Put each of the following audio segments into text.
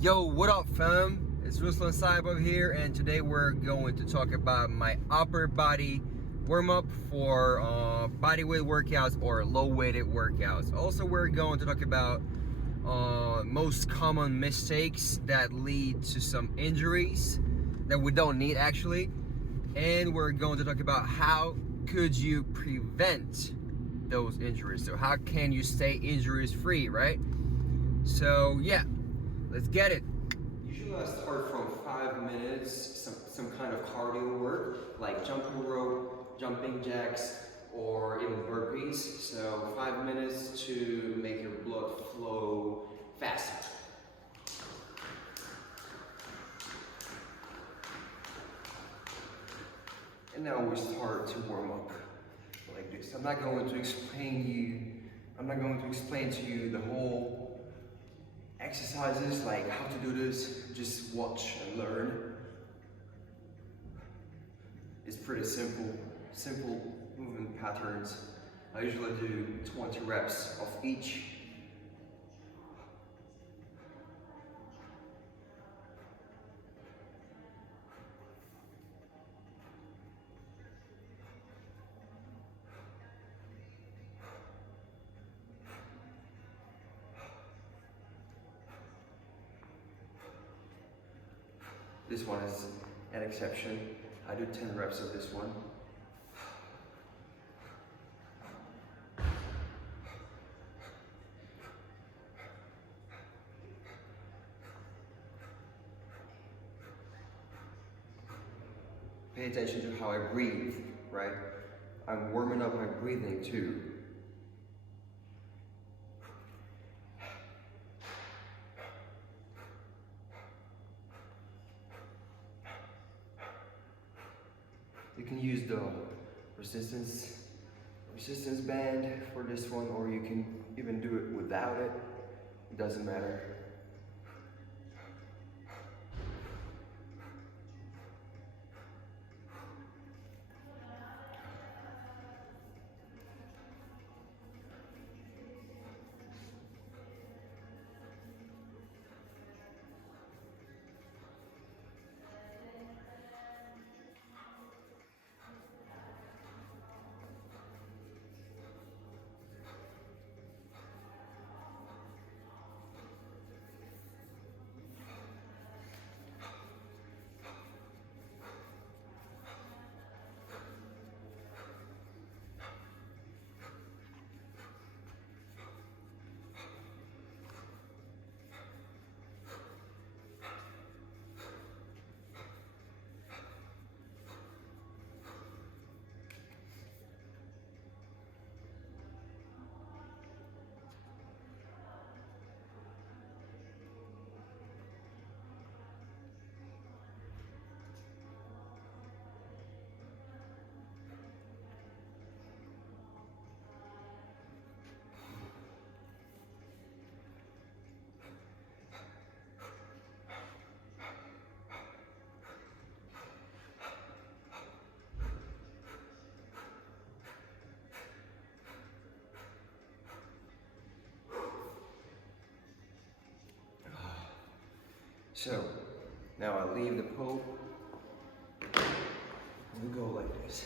Yo, what up fam? It's Saibov here, and today we're going to talk about my upper body warm-up for body weight workouts or low weighted workouts. Also, we're going to talk about most common mistakes that lead to some injuries that we don't need actually, and we're going to talk about how could you prevent those injuries. So how can you stay injuries free, right? So yeah, let's get it. Usually I start from 5 minutes, some kind of cardio work, like jumping rope, jumping jacks, or even burpees. So 5 minutes to make your blood flow faster. And now we start to warm up like this. I'm not going to explain to you the whole exercises, like how to do this. Just watch and learn. It's pretty simple movement patterns. I usually do 20 reps of each. This one is an exception. I do 10 reps of this one. Pay attention to how I breathe, right? I'm warming up my breathing too. You can use the resistance band for this one, or you can even do it without it. It doesn't matter. So, now I leave the pole, and we go like this.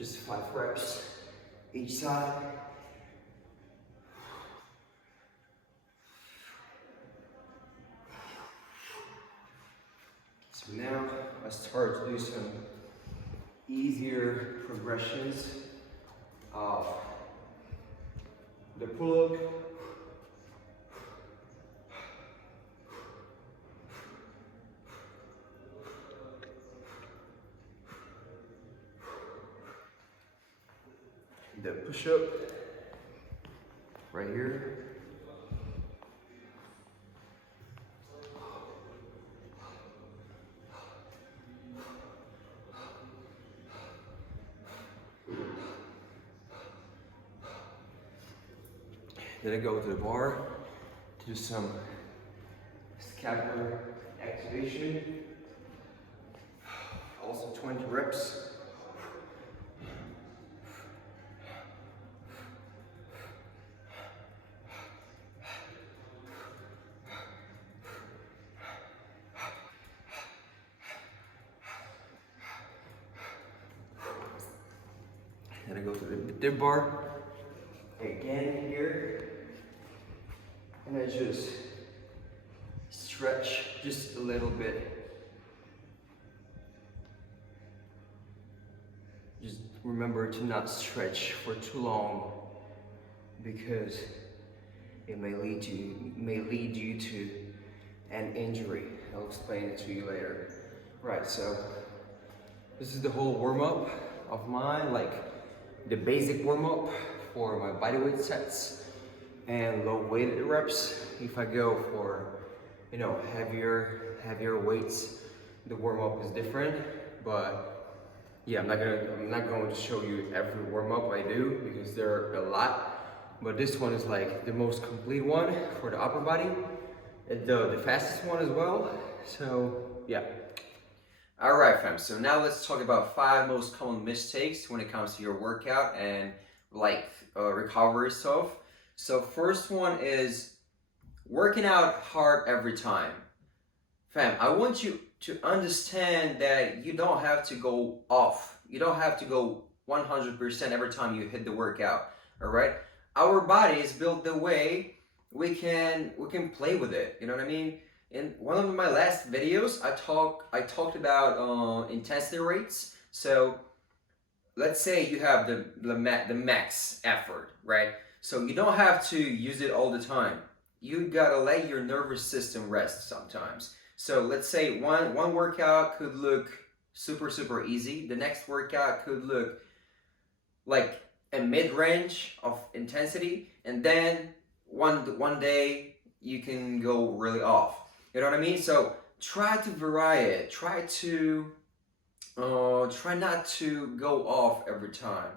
just 5 reps each side. So now I start to do some easier progressions of the pull-up, the push-up right here. Then I go to the bar to do some scapular activation. Also 20 reps. Then I go to the dip bar again here, and I just stretch just a little bit. Just remember to not stretch for too long, because it may lead you to an injury. I'll explain it to you later. Right, so this is the whole warm-up of mine, like the basic warm-up for my bodyweight sets and low weighted reps. If I go for, you know, heavier weights, the warm-up is different. But yeah, I'm not going to show you every warm-up I do, because there are a lot. But this one is like the most complete one for the upper body, the fastest one as well. So yeah. All right, fam, so now let's talk about 5 most common mistakes when it comes to your workout and like recovery stuff. So first one is working out hard every time. Fam, I want you to understand that you don't have to go off. You don't have to go 100% every time you hit the workout, all right? Our body is built the way we can play with it, you know what I mean? In one of my last videos, I talked about intensity rates. So let's say you have the max effort, right? So you don't have to use it all the time. You gotta let your nervous system rest sometimes. So let's say one workout could look super easy. The next workout could look like a mid-range of intensity, and then one day you can go really off. You know what I mean? So try to vary it. Try not to go off every time.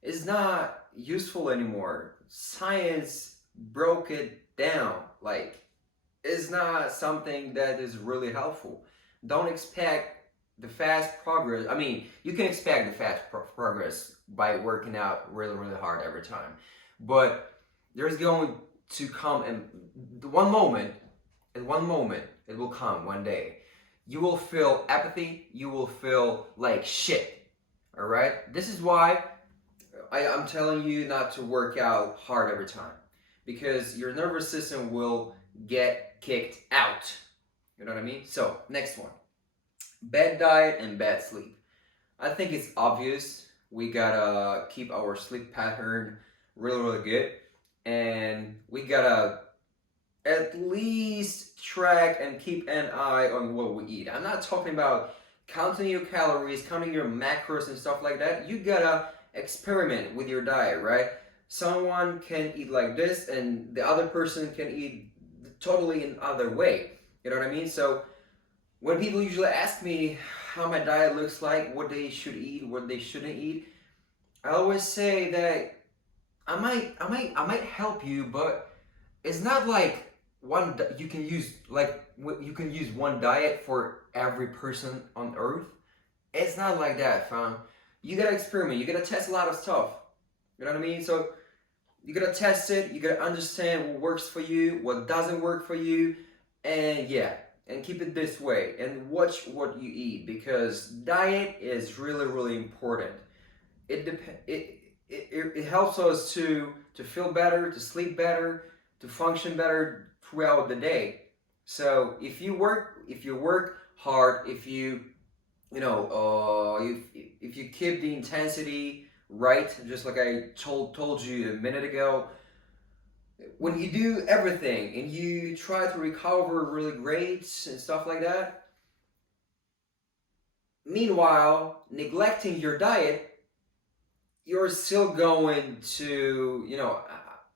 It's not useful anymore. Science broke it down. Like, it's not something that is really helpful. Don't expect the fast progress. I mean, you can expect the fast progress by working out really hard every time. But there's going to come one moment, it will come one day. You will feel apathy, you will feel like shit, all right? This is why I'm telling you not to work out hard every time, because your nervous system will get kicked out, you know what I mean? So, next one, bad diet and bad sleep. I think it's obvious we gotta keep our sleep pattern really good, and we gotta at least track and keep an eye on what we eat. I'm not talking about counting your calories, counting your macros and stuff like that. You gotta experiment with your diet, right? Someone can eat like this and the other person can eat totally another way. You know what I mean? So when people usually ask me how my diet looks like, what they should eat, what they shouldn't eat, I always say that I might help you, but it's not like you can use one diet for every person on earth. It's not like that, fam. You gotta experiment. You gotta test a lot of stuff. You know what I mean? So you gotta test it. You gotta understand what works for you, what doesn't work for you, and yeah, and keep it this way. And watch what you eat, because diet is really important. it helps us to feel better, to sleep better, to function better throughout the day. So if you work hard, if you if you keep the intensity right, just like I told you a minute ago, when you do everything and you try to recover really great and stuff like that, meanwhile neglecting your diet, you're still going to,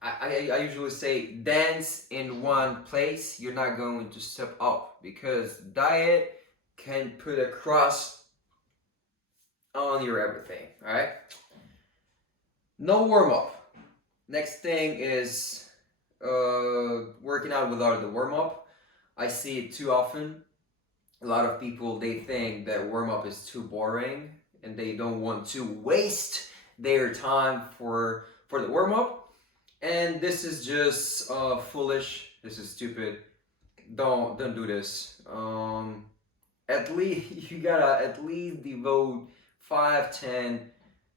I usually say dance in one place. You're not going to step up because diet can put a cross on your everything. All right. No warm up. Next thing is working out without the warm up. I see it too often. A lot of people, they think that warm up is too boring and they don't want to waste their time for the warm up. And this is just foolish. This is stupid. Don't do this. At least you gotta at least devote 5-10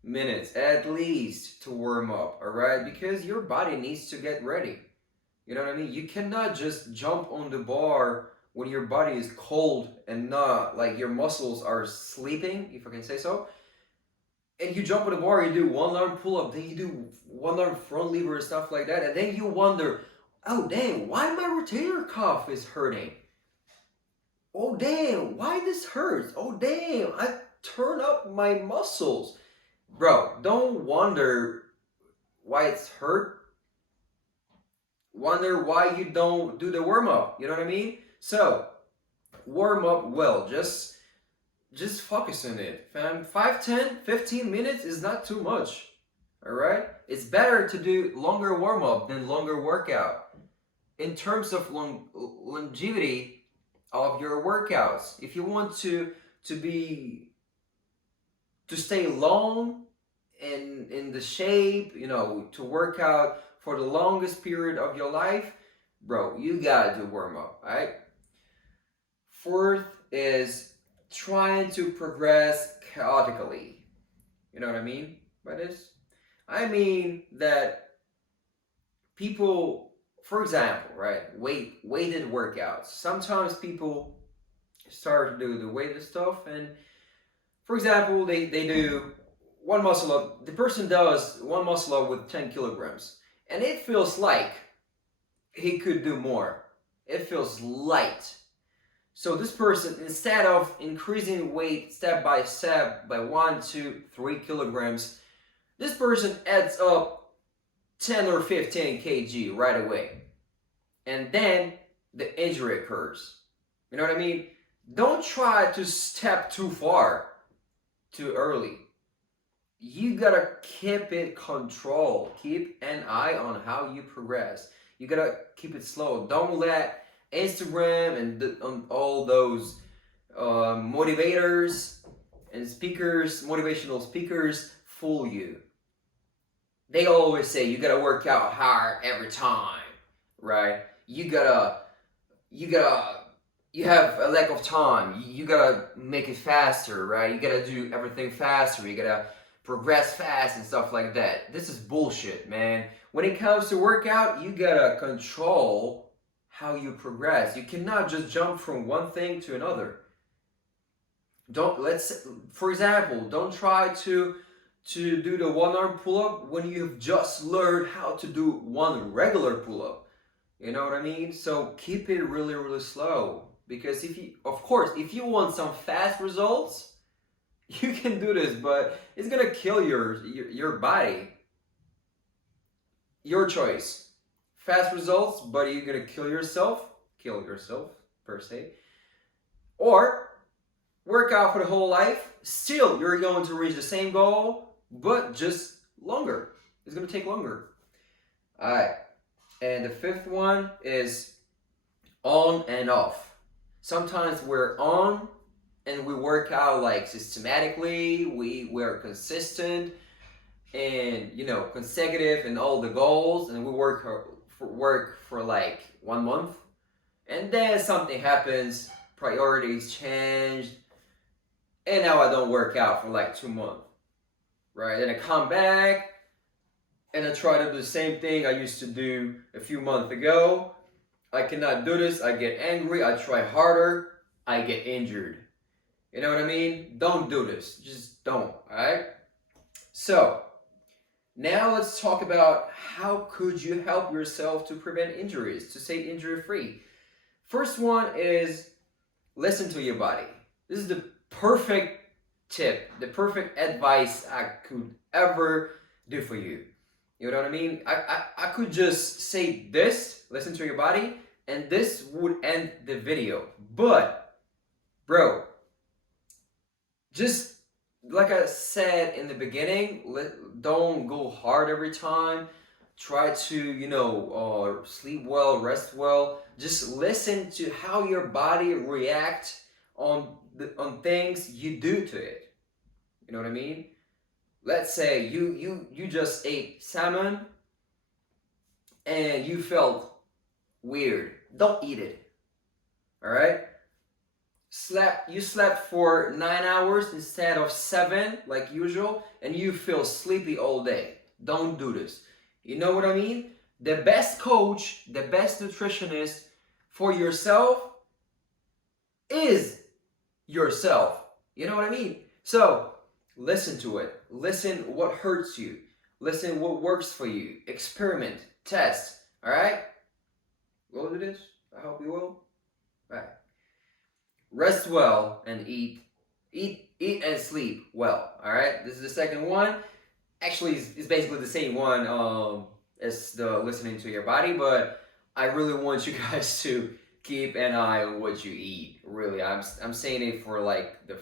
minutes at least to warm up. All right, because your body needs to get ready. You know what I mean? You cannot just jump on the bar when your body is cold and not like your muscles are sleeping, if I can say so. And you jump on the bar, you do one arm pull up, then you do one arm front lever and stuff like that, and then you wonder, oh dang, why my rotator cuff is hurting? Oh damn, why this hurts? Oh damn, I turn up my muscles. Bro, don't wonder why it's hurt. Wonder why you don't do the warm up. You know what I mean? So, warm up well. Just focus on it, fam. 5, 10, 15 minutes is not too much. Alright? It's better to do longer warm up than longer workout. In terms of longevity of your workouts, if you want to stay long in the shape, to work out for the longest period of your life, bro, you gotta do warm up, alright? Fourth is trying to progress chaotically. You know what I mean by this? I mean that people, for example, right, weighted workouts. Sometimes people start to do the weighted stuff, and for example, they do one muscle up. The person does one muscle up with 10 kilograms, and it feels like he could do more. It feels light. So this person, instead of increasing weight step by step by 1, 2, 3 kilograms, this person adds up 10 or 15 kg right away. And then the injury occurs. You know what I mean? Don't try to step too far, too early. You gotta keep it controlled. Keep an eye on how you progress. You gotta keep it slow. Don't let Instagram and all those motivators and speakers, motivational speakers, fool you. They always say you gotta work out hard every time, right? You have a lack of time. You gotta make it faster, right? You gotta do everything faster. You gotta progress fast and stuff like that. This is bullshit, man. When it comes to workout, you gotta control how you progress. You cannot just jump from one thing to another. For example, don't try to do the one arm pull up when you've just learned how to do one regular pull up. You know what I mean? So keep it really, really slow. Because if you want some fast results, you can do this, but it's gonna kill your body. Your choice. Fast results, but you're gonna kill yourself per se, or work out for the whole life. Still, you're going to reach the same goal, but just longer. It's gonna take longer. All right, and the fifth one is on and off. Sometimes we're on and we work out like systematically. We're consistent and consecutive in all the goals, and we work for like 1 month, and then something happens, priorities changed, and now I don't work out for like 2 months. right? Then I come back and I try to do the same thing I used to do a few months ago. I cannot do this. I get angry. I try harder. I get injured. You know what I mean? Don't do this. Just don't. All right. So now let's talk about how could you help yourself to prevent injuries, to stay injury free. First one is listen to your body. This is the perfect tip, the perfect advice I could ever do for you. You know what I mean? I could just say this, listen to your body, and this would end the video. But, bro, just like I said in the beginning, don't go hard every time. Try to, sleep well, rest well. Just listen to how your body reacts on things you do to it. You know what I mean? Let's say you just ate salmon and you felt weird. Don't eat it. All right? You slept for 9 hours instead of 7 like usual, and you feel sleepy all day. Don't do this. You know what I mean? The best coach, the best nutritionist for yourself is yourself. You know what I mean? So listen to it. Listen what hurts you. Listen what works for you. Experiment. Test. All right? Will do this? I hope you will. All right. Rest well and eat and sleep well. All right. This is the second one. Actually, it's basically the same one as the listening to your body, but I really want you guys to keep an eye on what you eat. Really, I'm saying it for like the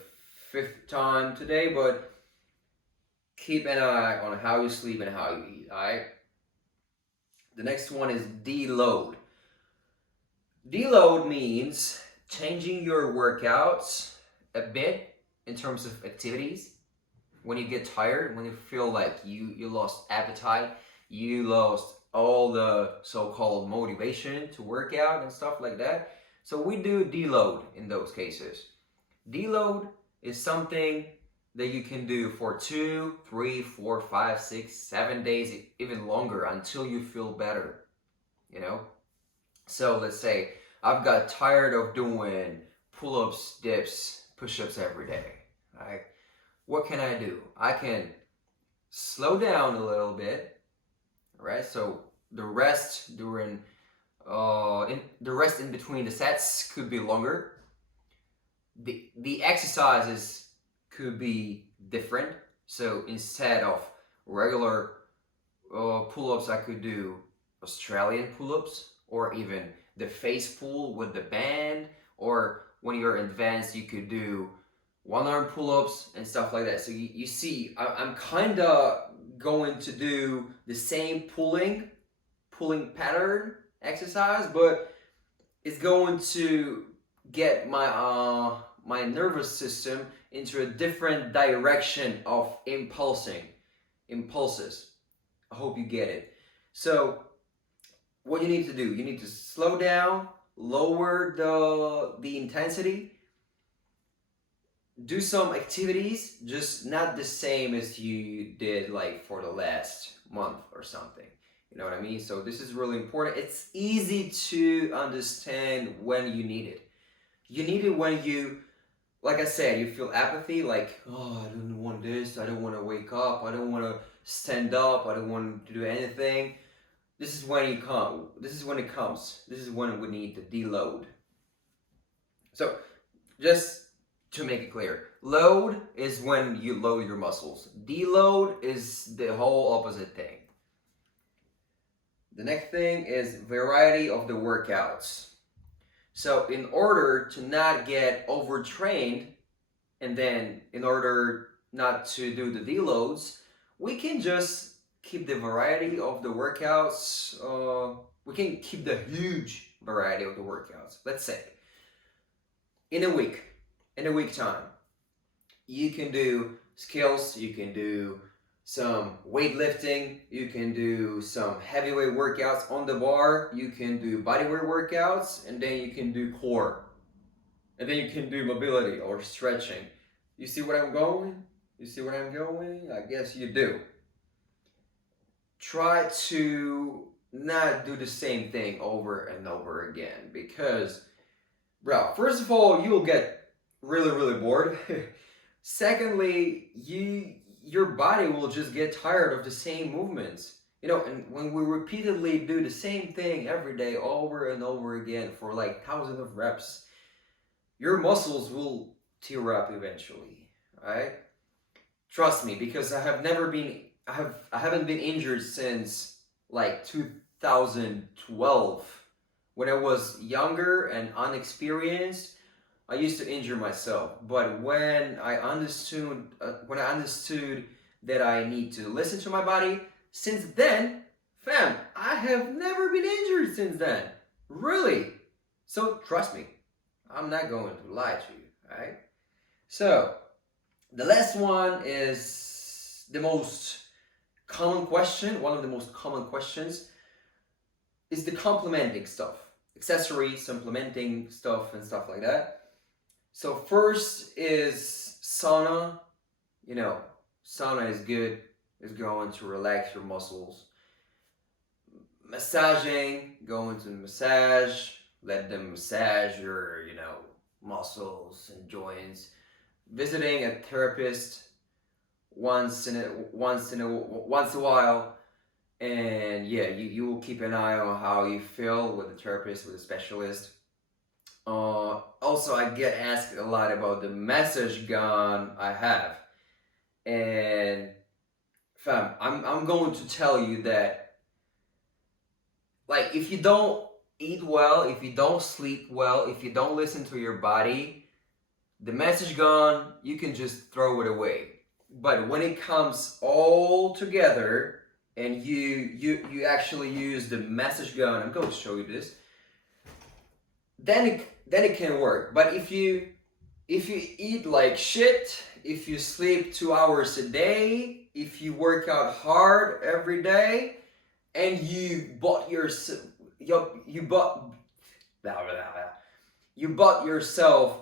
5th time today, but keep an eye on how you sleep and how you eat. All right. The next one is deload. Deload means changing your workouts a bit in terms of activities. When you get tired, when you feel like you lost appetite, you lost all the so-called motivation to work out and stuff like that. So we do deload in those cases. Deload is something that you can do for 2, 3, 4, 5, 6, 7 days, even longer until you feel better, you know? So let's say I've got tired of doing pull-ups, dips, push-ups every day. Right? What can I do? I can slow down a little bit, right? So the rest in between the sets could be longer. The exercises could be different. So instead of regular pull-ups, I could do Australian pull-ups, or even the face pull with the band, or when you're advanced, you could do one-arm pull-ups and stuff like that. So you see, I'm kind of going to do the same pulling pattern exercise, but it's going to get my my nervous system into a different direction of impulses. I hope you get it. So what you need to do, you need to slow down, lower the intensity, do some activities, just not the same as you did like for the last month or something. You know what I mean? So this is really important. It's easy to understand when you need it. You need it when you, like I said, you feel apathy, like, oh, I don't want this, I don't want to wake up, I don't want to stand up, I don't want to do anything. This is when it comes. This is when we need to deload. So just to make it clear, load is when you load your muscles. Deload is the whole opposite thing. The next thing is variety of the workouts. So in order to not get overtrained, and then in order not to do the deloads, we can just keep the variety of the workouts. We can keep the huge variety of the workouts. Let's say in a week time, you can do skills, you can do some weightlifting, you can do some heavyweight workouts on the bar, you can do bodyweight workouts, and then you can do core, and then you can do mobility or stretching. You see where I'm going? You see where I'm going? I guess you do. Try to not do the same thing over and over again because, bro, first of all, you'll get really bored. Secondly, your body will just get tired of the same movements. You know, and when we repeatedly do the same thing every day over and over again for like thousands of reps, your muscles will tear up eventually, right? Trust me, because I haven't been injured since like 2012. When I was younger and unexperienced, I used to injure myself. But when I understood that I need to listen to my body, since then, fam, I have never been injured since then. Really. So trust me, I'm not going to lie to you, alright? So the last one is the most common question, one of the most common questions is the complementing stuff, accessories, supplementing stuff, and stuff like that. So first is sauna. You know, sauna is good. It's going to relax your muscles. Massaging, going to massage, let them massage your, muscles and joints. Visiting a therapist once in a while, and yeah, you will keep an eye on how you feel with the therapist, with the specialist. Also, I get asked a lot about the massage gun I have, and fam, I'm going to tell you that, like, if you don't eat well, if you don't sleep well, if you don't listen to your body, the massage gun, you can just throw it away. But when it comes all together and you actually use the massage gun, I'm going to show you this, then it can work. But if you eat like shit, if you sleep 2 hours a day, if you work out hard every day, and you bought yourself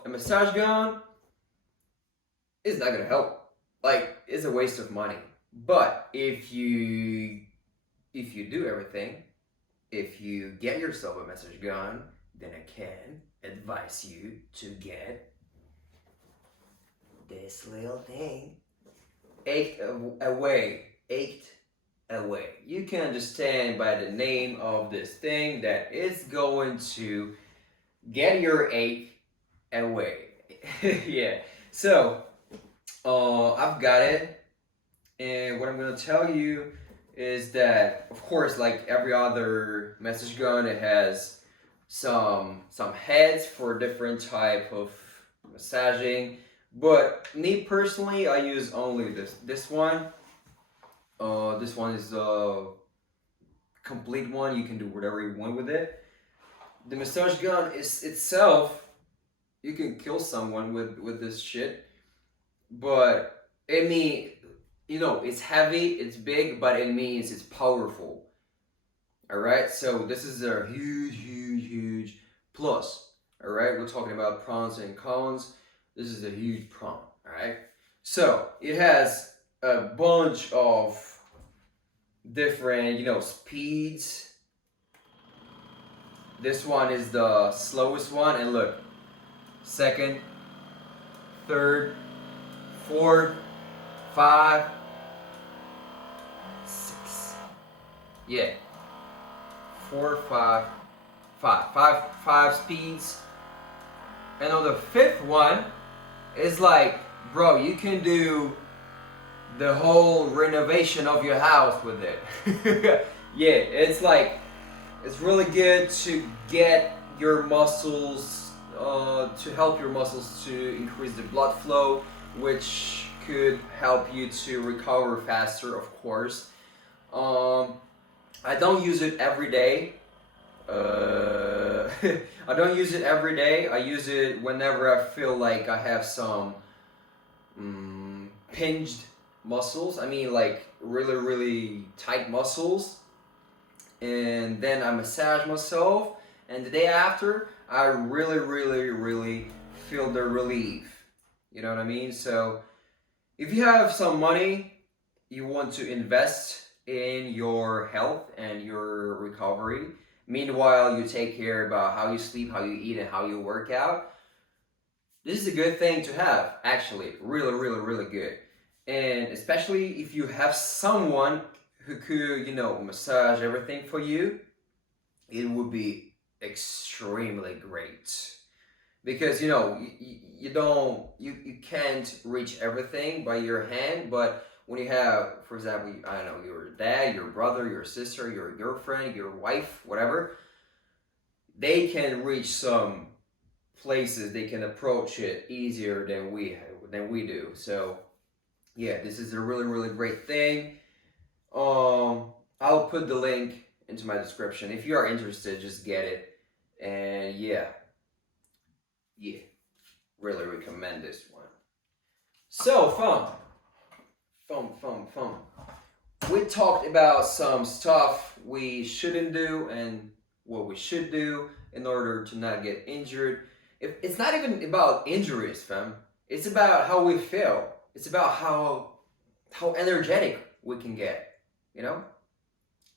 a massage gun, it's not gonna help. Like, it's a waste of money. But if you do everything, if you get yourself a massage gun, then I can advise you to get this little thing. Ached away. You can understand by the name of this thing that it's going to get your ache away. Yeah. So I've got it, and what I'm gonna tell you is that, of course, like every other massage gun, it has some heads for different type of massaging. But me personally, I use only this one. This one is a complete one. You can do whatever you want with it. The massage gun is itself, you can kill someone with this shit. But it means, it's heavy, it's big, but it means it's powerful. Alright, so this is a huge plus. Alright, we're talking about pros and cons. This is a huge pro. Alright, so it has a bunch of different, speeds. This one is the slowest one, and look, second, third, 4, 5, 6. Yeah. 4, 5, 5 speeds. And on the fifth one, it's like, bro, you can do the whole renovation of your house with it. Yeah, it's like, it's really good to get your muscles, to help your muscles to increase the blood flow, which could help you to recover faster, of course. I don't use it every day. I don't use it every day. I use it whenever I feel like I have some pinched muscles. I mean, like really tight muscles. And then I massage myself. And the day after, I really feel the relief. You know what I mean? So If you have some money you want to invest in your health and your recovery, meanwhile you take care about how you sleep, how you eat, and how you work out, this is a good thing to have, actually. Really, really, really good. And especially if you have someone who could, massage everything for you, it would be extremely great. Because you don't you can't reach everything by your hand, but when you have, for example, I don't know, your dad, your brother, your sister, your girlfriend, your wife, whatever, they can reach some places, they can approach it easier than we do. So yeah, this is a really, really great thing. I'll put the link into my description. If you are interested, just get it. And yeah, really recommend this one. So fun. We talked about some stuff we shouldn't do and what we should do in order to not get injured. It's not even about injuries, fam. It's about how we feel. It's about how energetic we can get, you know?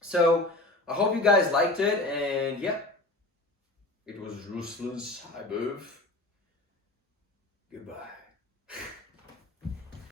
So I hope you guys liked it, and yeah, it was Ruslan Saibov. Goodbye.